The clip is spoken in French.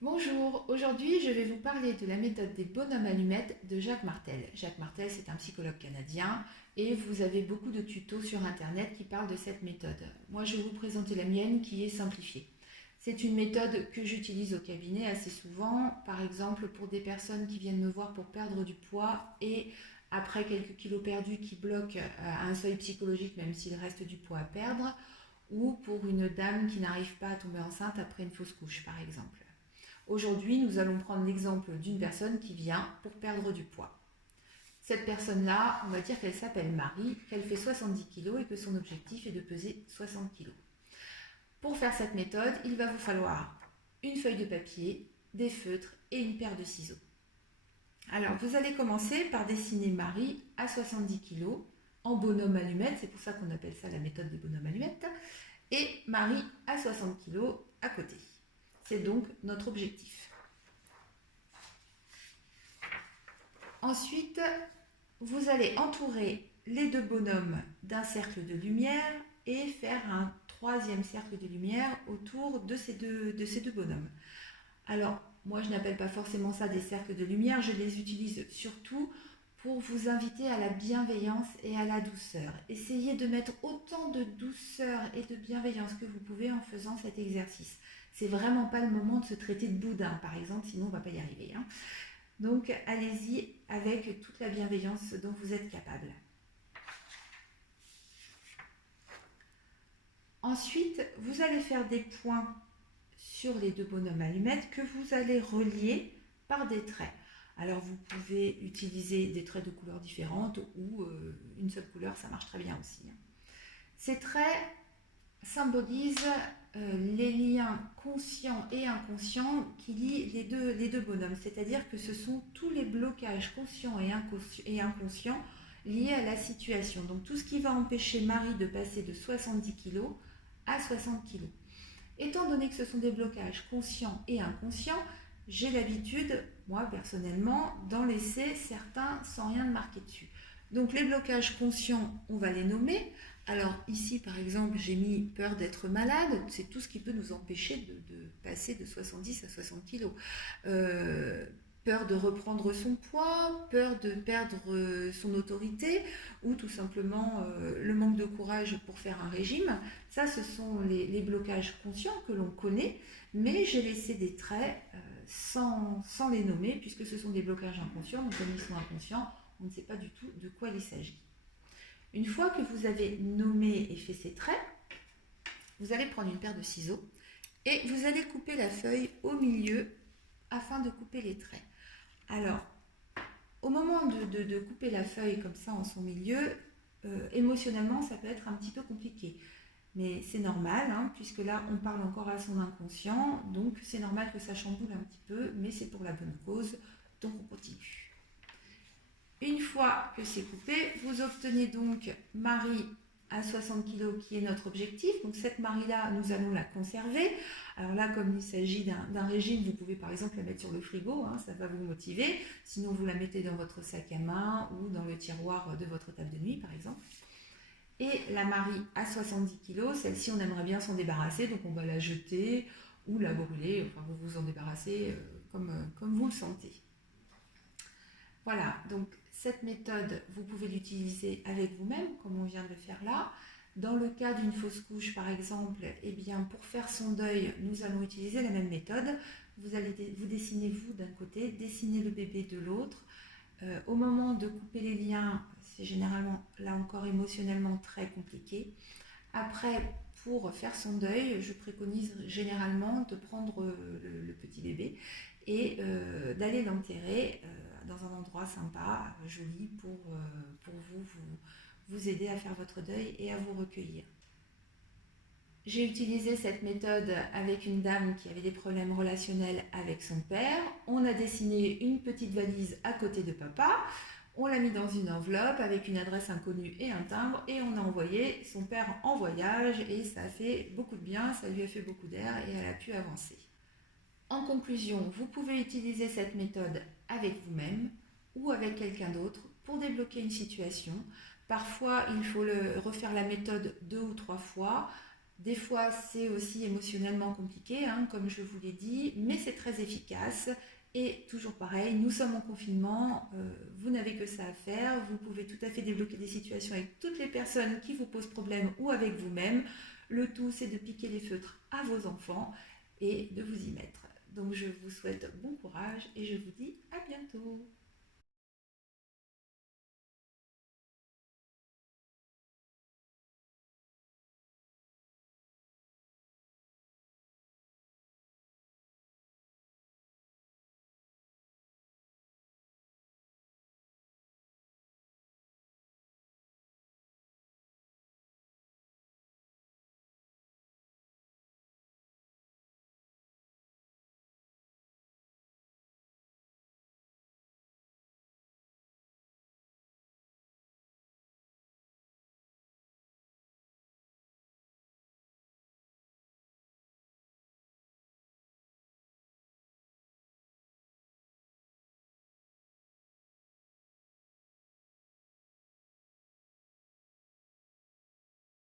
Bonjour, aujourd'hui je vais vous parler de la méthode des bonhommes allumettes de Jacques Martel. Jacques Martel, c'est un psychologue canadien et vous avez beaucoup de tutos sur internet qui parlent de cette méthode. Moi je vais vous présenter la mienne qui est simplifiée. C'est une méthode que j'utilise au cabinet assez souvent, par exemple pour des personnes qui viennent me voir pour perdre du poids et après quelques kilos perdus qui bloquent à un seuil psychologique même s'il reste du poids à perdre, ou pour une dame qui n'arrive pas à tomber enceinte après une fausse couche par exemple. Aujourd'hui, nous allons prendre l'exemple d'une personne qui vient pour perdre du poids. Cette personne-là, on va dire qu'elle s'appelle Marie, qu'elle fait 70 kg et que son objectif est de peser 60 kg. Pour faire cette méthode, il va vous falloir une feuille de papier, des feutres et une paire de ciseaux. Alors, vous allez commencer par dessiner Marie à 70 kg en bonhomme allumette, c'est pour ça qu'on appelle ça la méthode des bonhommes allumettes, et Marie à 60 kg à côté. C'est donc notre objectif. Ensuite, vous allez entourer les deux bonhommes d'un cercle de lumière et faire un troisième cercle de lumière autour de ces deux bonhommes. Alors, moi je n'appelle pas forcément ça des cercles de lumière, je les utilise surtout pour vous inviter à la bienveillance et à la douceur. Essayez de mettre autant de douceur et de bienveillance que vous pouvez en faisant cet exercice. C'est vraiment pas le moment de se traiter de boudin, par exemple, sinon on ne va pas y arriver. Donc allez-y avec toute la bienveillance dont vous êtes capable. Ensuite, vous allez faire des points sur les deux bonhommes allumettes que vous allez relier par des traits. Alors vous pouvez utiliser des traits de couleurs différentes ou une seule couleur, ça marche très bien aussi. Ces traits symbolisent les liens conscients et inconscients qui lient les deux bonhommes, c'est-à-dire que ce sont tous les blocages conscients et inconscients liés à la situation. Donc tout ce qui va empêcher Marie de passer de 70 kg à 60 kg. Étant donné que ce sont des blocages conscients et inconscients, j'ai l'habitude, moi personnellement, d'en laisser certains sans rien de marqué dessus. Donc les blocages conscients, on va les nommer. Alors ici, par exemple, j'ai mis peur d'être malade. C'est tout ce qui peut nous empêcher de passer de 70 à 60 kg. Peur de reprendre son poids, peur de perdre son autorité ou tout simplement le manque de courage pour faire un régime. Ça, ce sont les blocages conscients que l'on connaît, mais j'ai laissé des traits sans les nommer puisque ce sont des blocages inconscients. Donc comme ils sont inconscients, on ne sait pas du tout de quoi il s'agit. Une fois que vous avez nommé et fait ces traits, vous allez prendre une paire de ciseaux et vous allez couper la feuille au milieu afin de couper les traits. Alors, au moment de couper la feuille comme ça en son milieu, émotionnellement, ça peut être un petit peu compliqué. Mais c'est normal, puisque là, on parle encore à son inconscient, donc c'est normal que ça chamboule un petit peu, mais c'est pour la bonne cause, donc on continue. Une fois que c'est coupé, vous obtenez donc Marie à 60 kg qui est notre objectif. Donc cette Marie-là, nous allons la conserver. Alors là, comme il s'agit d'un régime, vous pouvez par exemple la mettre sur le frigo, ça va vous motiver. Sinon, vous la mettez dans votre sac à main ou dans le tiroir de votre table de nuit par exemple. Et la Marie à 70 kg, celle-ci on aimerait bien s'en débarrasser, donc on va la jeter ou la brûler, enfin vous vous en débarrassez comme vous le sentez. Voilà, donc cette méthode, vous pouvez l'utiliser avec vous-même, comme on vient de le faire là. Dans le cas d'une fausse couche, par exemple, eh bien, pour faire son deuil, nous allons utiliser la même méthode. Vous dessinez vous d'un côté, dessinez le bébé de l'autre. Au moment de couper les liens, c'est généralement, là encore, émotionnellement très compliqué. Après, pour faire son deuil, je préconise généralement de prendre le petit bébé et d'aller l'enterrer dans un endroit sympa, joli, pour vous aider à faire votre deuil et à vous recueillir. J'ai utilisé cette méthode avec une dame qui avait des problèmes relationnels avec son père. On a dessiné une petite valise à côté de papa. On l'a mis dans une enveloppe avec une adresse inconnue et un timbre et on a envoyé son père en voyage et ça a fait beaucoup de bien, ça lui a fait beaucoup d'air et elle a pu avancer. En conclusion, vous pouvez utiliser cette méthode avec vous-même ou avec quelqu'un d'autre pour débloquer une situation. Parfois, il faut refaire la méthode 2 ou 3 fois. Des fois, c'est aussi émotionnellement compliqué, hein, comme je vous l'ai dit, mais c'est très efficace. Et toujours pareil, nous sommes en confinement, vous n'avez que ça à faire. Vous pouvez tout à fait débloquer des situations avec toutes les personnes qui vous posent problème ou avec vous-même. Le tout, c'est de piquer les feutres à vos enfants et de vous y mettre. Donc, je vous souhaite bon courage et je vous dis à bientôt.